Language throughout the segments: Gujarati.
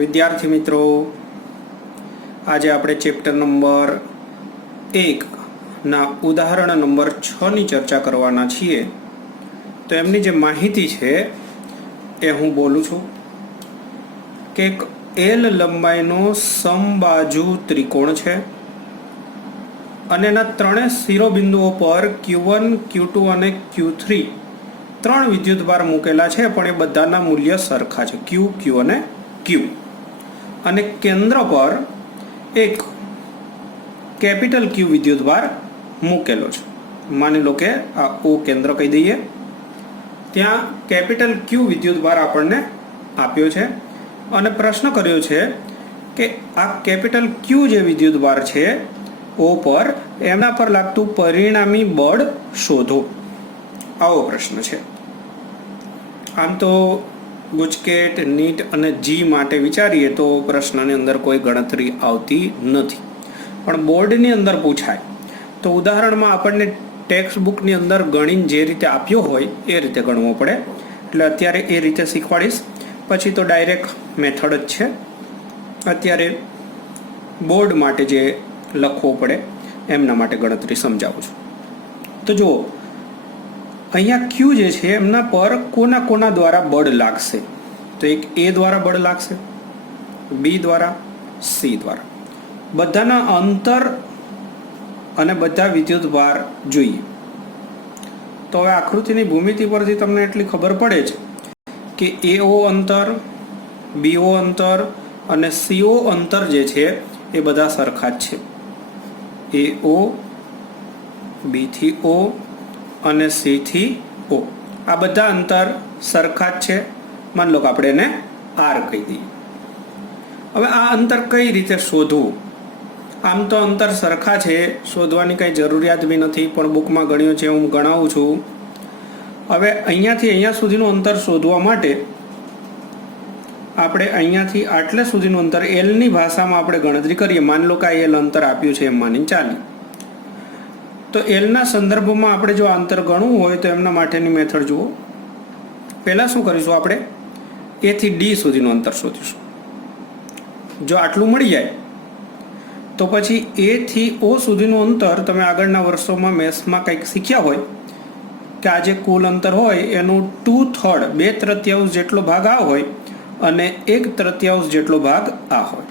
વિદ્યાર્થી મિત્રો, આજે આપણે ચેપ્ટર નંબર 1 ના ઉદાહરણ નંબર 6 ની ચર્ચા કરવાના છીએ. તો એમની જે માહિતી છે એ હું બોલું છું કે એક એલ લંબાઈનો સમબાજુ ત્રિકોણ છે અને એના ત્રણેય શિરોબિંદુઓ પર Q1, Q2 અને Q3 ત્રણ વિદ્યુતભાર મૂકેલા છે, પણ એ બધાના મૂલ્ય સરખા છે, Q, Q અને Q. અને કેન્દ્ર પર એક કેપિટલ Q વિદ્યુતભાર મૂકેલો છે. માની લો કે આ O કેન્દ્ર કહી દઈએ. ત્યાં કેપિટલ Q વિદ્યુતભાર આપણને આપ્યો છે અને પ્રશ્ન કર્યો છે કે આ કેપિટલ Q જે વિદ્યુતભાર છે O પર, એના પર લાગતું પરિણામી બળ શોધો. આવો પ્રશ્ન છે. આમ તો ગુજકેટ, નીટ અને જી માટે વિચારીએ તો પ્રશ્નની અંદર કોઈ ગણતરી આવતી નથી, પણ બોર્ડની અંદર પૂછાય તો ઉદાહરણમાં આપણને ટેક્સ્ટ બુકની અંદર ગણીને જે રીતે આપ્યો હોય એ રીતે ગણવો પડે. એટલે અત્યારે એ રીતે શીખવાડીશ, પછી તો ડાયરેક્ટ મેથડ જ છે. અત્યારે બોર્ડ માટે જે લખવો પડે એમના માટે ગણતરી સમજાવું છું. તો જુઓ, અહીંયા Q જે છે એમના પર કોના કોના દ્વારા બળ લાગશે? તો એક A દ્વારા બળ લાગશે, B દ્વારા, C દ્વારા. બધાના અંતર અને બધા વિદ્યુતભાર જોઈએ. તો હવે આકૃતિની ભૂમિતિ પરથી તમને એટલી ખબર પડે છે કે AO અંતર, BO અંતર અને CO અંતર જે છે એ બધા સરખા જ છે. AO, B થી O અને C થી O, આ બધા અંતર સરખા જ છે. માની લો કે આપણે એને R કહી દઈએ. હવે આ અંતર કઈ રીતે શોધવું? આમ તો અંતર સરખા છે, શોધવાની કંઈ જરૂરિયાત બી નથી, પણ બુકમાં ગણ્યો છે, હું ગણાવું છું. હવે અહીંયાથી અહીંયા સુધીનું અંતર શોધવા માટે આપણે અહીંયાથી આટલે સુધીનું અંતર એલની ભાષામાં આપણે ગણતરી કરીએ. માની લો કે આ એલ અંતર આપ્યું છે એમ માની ચાલી. તો એલના સંદર્ભમાં આપણે જો અંતર ગણવું હોય તો એમના માટેની મેથડ જુઓ. પહેલાં શું કરીશું, આપણે A થી D સુધીનું અંતર શોધીશું. જો આટલું મળી જાય તો પછી A થી O સુધીનું અંતર તમે આગળના વર્ષોમાં મેથ્સમાં કંઈક શીખ્યા હોય કે આ જે કુલ અંતર હોય એનું 2/3, 2/3 જેટલો ભાગ આ હોય અને 1/3 જેટલો ભાગ આ હોય.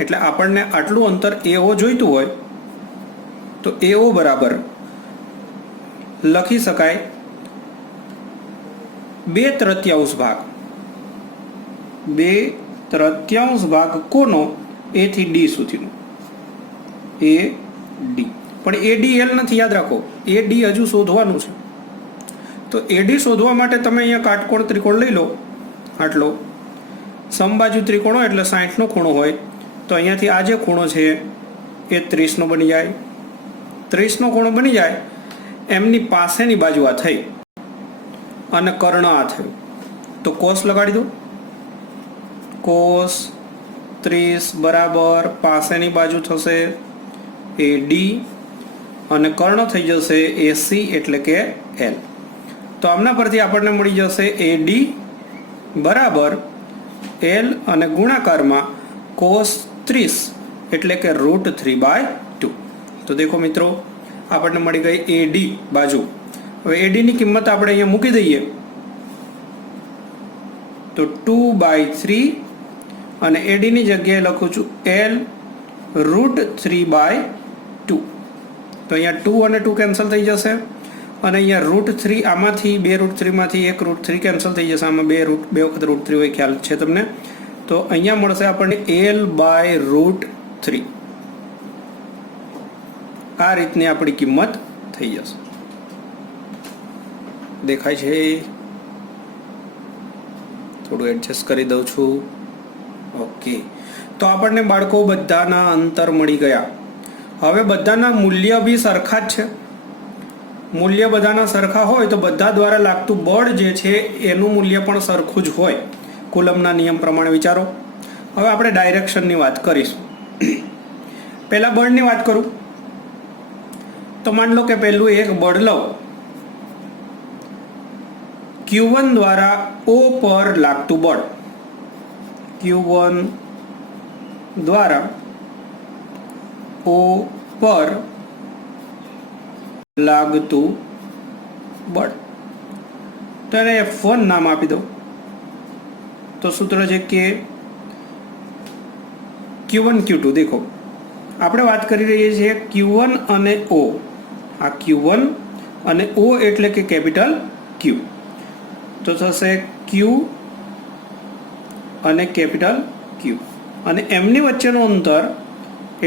એટલે આપણને આટલું અંતર AO જોઈતું હોય તો AO બરાબર લખી શકાય 2/3 ભાગ. 2/3 ભાગ કોનો? A થી D સુધીનો, AD. પણ ADL નથી, યાદ રાખો, AD હજુ શોધવાનું છે. તો AD શોધવા માટે તમે અહીંયા કાટકોણ ત્રિકોણ લઈ લો. આટલો સમબાજુ ત્રિકોણ એટલે 60નો ખૂણો હોય તો અહીંયાથી આ જે ખૂણો છે એ 30નો બની જાય. 30નો ખૂણો બની જાય, એમની પાસેની બાજુ આ થઈ અને કર્ણ આ થયું, તો કોસ લગાડી દો. કોસ 30 બરાબર પાસેની બાજુ થશે AD અને કર્ણ થઈ જશે AC એટલે કે L. તો આમના પરથી આપણને મળી જશે AD બરાબર L અને ગુણાકારમાં cos 30 એટલે કે √3/2. તો દેખો મિત્રો, આપણને મળી ગઈ AD બાજુ. હવે AD ની કિંમત આપણે અહીંયા મૂકી દઈએ તો 2/3 અને AD ની જગ્યાએ લખું છું L √3/2. તો અહીંયા 2 અને 2 કેન્સલ થઈ જશે અને અહીંયા √3, આમાંથી 2 √3 માંથી 1 √3 કેન્સલ થઈ જશે. આમાં બે વખત √3 હોય, ખ્યાલ છે તમને. તો અહીંયા મળશે આપણને L/√3. આ રીતની આપણી કિંમત થઈ જશે. દેખાય છે? થોડું એડજસ્ટ કરી દઉં છું. ઓકે, તો આપણને બાળકો બધાના અંતર મળી ગયા. હવે બધાના મૂલ્ય બી સરખા જ છે. મૂલ્ય બધાના સરખા હોય તો બધા દ્વારા લાગતું બળ જે છે એનું મૂલ્ય પણ સરખું જ હોય. કુલમના નિયમ પ્રમાણે વિચારો. હવે આપણે ડાયરેક્શનની વાત કરીશું. પહેલા બળની વાત કરું તો માની લો કે પહેલું એક બળ લઉં. Q1 દ્વારા O પર લાગતું બળ Q1 દ્વારા O પર લાગતું બળ, તો એને F1 નામ આપી દો. તો સૂત્ર છે કે Q1 Q2. દેખો આપણે વાત કરી રહીએ છીએ Q1 અને O. આ Q1 અને O એટલે કે કેપિટલ Q. તો થશે Q અને કેપિટલ Q, અને એમની વચ્ચેનું અંતર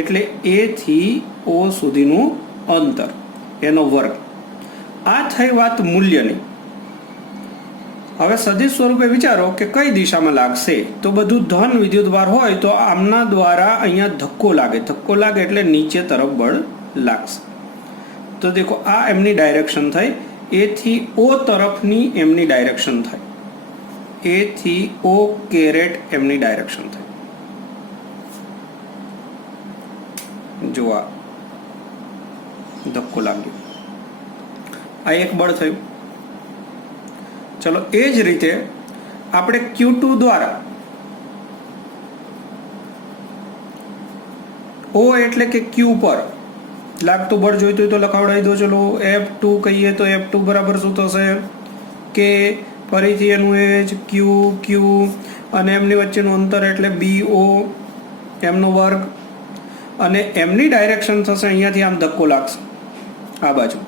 એટલે A થી O સુધીનું અંતર, એનો વર્ગ. આ થઈ વાત મૂલ્યની. હવે સદિશ સ્વરૂપે વિચારો કે કઈ દિશામાં લાગશે. તો બધું ધન વિદ્યુતભાર હોય તો આમના દ્વારા અહીંયા ધક્કો લાગે. ધક્કો લાગે એટલે નીચે તરફ બળ લાગશે. તો દેખો આ એમની ડાયરેક્શન થઈ. એ થી O તરફની એમની ડાયરેક્શન થઈ. એ થી O કેરેટ એમની ડાયરેક્શન થઈ. જોવા ધક્કો લાગ્યો, આ એક બળ થયું. ચલો એ જ રીતે આપણે Q2 દ્વારા O એટલે કે Q પર લાગતું બળ જોઈતું હોય તો લખાવડાવી દો. ચલો F2 કહીએ તો F2 બરાબર શું થશે કે ફરીથી એનું એ જ Q અને એમની વચ્ચેનું અંતર એટલે BO એમનો વર્ગ, અને એમની ડાયરેક્શન થશે અહીંયાથી આમ ધક્કો લાગશે આ બાજુ,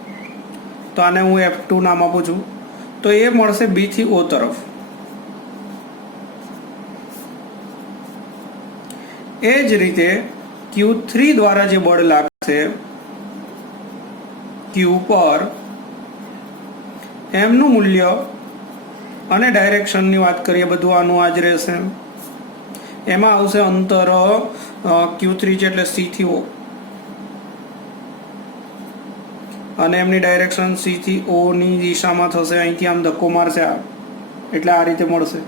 તો આને હું F2 નામ આપું છું. તો એ મળશે B થી O તરફ. એ જ રીતે Q3 દ્વારા જે બળ લાગશે Q પર, એમનું મૂલ્ય અને ડાયરેક્શનની વાત કરીએ બધું આનું આ જ રહેશે. એમાં આવશે અંતર Q3 છે એટલે C થી O, અને એમની ડાયરેક્શન C થી O ની દિશામાં થશે. અહીંથી આમ ધક્કો મારશે એટલે આ રીતે મળશે.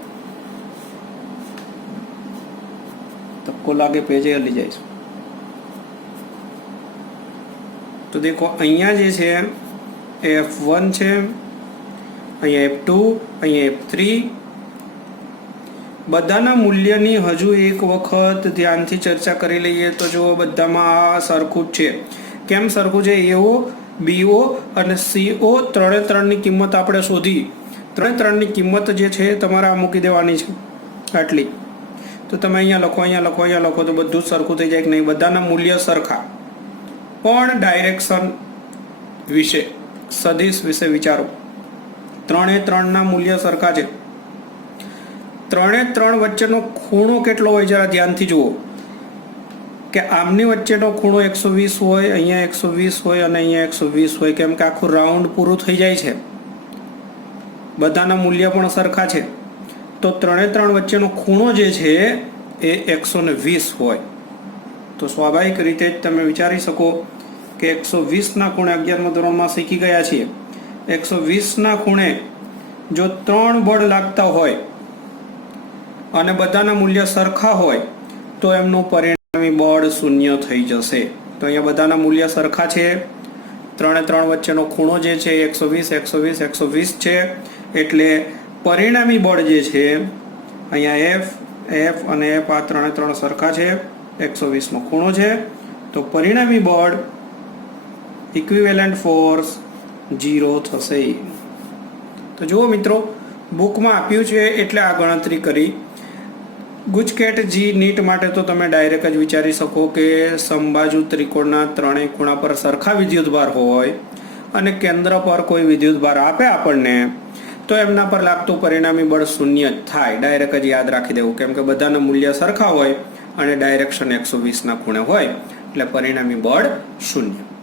ધક્કો લાગે પેજે હલી જાય. તો દેખો અહીંયા જે છે એ F1 છે, અહીંયા F2, અહીંયા F3. બધાના મૂલ્યની હજુ એક વખત ધ્યાનથી ચર્ચા કરી લઈએ. તો જો બધામાં આ સરખું જ છે. કેમ સરખું છે? AO, BO અને CO ત્રણની કિંમત આપણે શોધી. ત્રણની કિંમત જે છે તમારે આ મૂકી દેવાની છે આટલી. તો તમે અહીંયા લખો, અહીંયા લખો, અહીંયા લખો, તો બધું જ સરખું થઈ જાય કે નહીં? બધાના મૂલ્ય સરખા, પણ ડાયરેક્શન વિશે, સદિશ વિશે વિચારો. ત્રણના મૂલ્ય સરખા છે. 3 વચ્ચેનો ખૂણો કેટલો હોય જરા ધ્યાનથી જુઓ કે આમની વચ્ચેનો ખૂણો 120 હોય, અહીંયા 120 હોય અને અહીંયા 120 હોય. કેમ કે આખું રાઉન્ડ પૂરું થઈ જાય છે. બધાના મૂલ્ય પણ સરખા છે. તો 3 વચ્ચેનો ખૂણો જે છે એ 120 હોય. તો સ્વાભાવિક રીતે જ તમે વિચારી શકો કે 120ના ખૂણે 11મા ધોરણમાં શીખી ગયા છીએ. 120ના ખૂણે જો 3 બળ લાગતા હોય અને બધાના મૂલ્ય સરખા હોય તો એમનું પરિણામી બળ 0 થઈ જશે. તો અહીંયા બધાના મૂલ્ય સરખા છે. 3 વચ્ચેનો ખૂણો જે છે 120 છે. એટલે પરિણામી બળ જે છે અહીંયા F અને F આ 3 સરખા છે. 120નો ખૂણો છે. તો પરિણામી બળ ઇક્વિવેલન્ટ ફોર્સ 0 થશે. તો જુઓ મિત્રો, બુકમાં આપ્યું છે એટલે આ ગણતરી કરી. ગુજકેટ જી નીટ માટે તો તમે ડાયરેક્ટ જ વિચારી શકો કે સમબાજુ ત્રિકોણના ત્રણેય ખૂણા પર સરખા વિદ્યુતભાર હોય અને કેન્દ્ર પર કોઈ વિદ્યુતભાર આપે આપણને, તો એમના પર લાગતું પરિણામી બળ 0 જ થાય. ડાયરેક્ટ જ યાદ રાખી દેવું, કેમ કે બધાના મૂલ્ય સરખા હોય અને ડાયરેક્શન 120ના ખૂણે હોય એટલે પરિણામી બળ 0.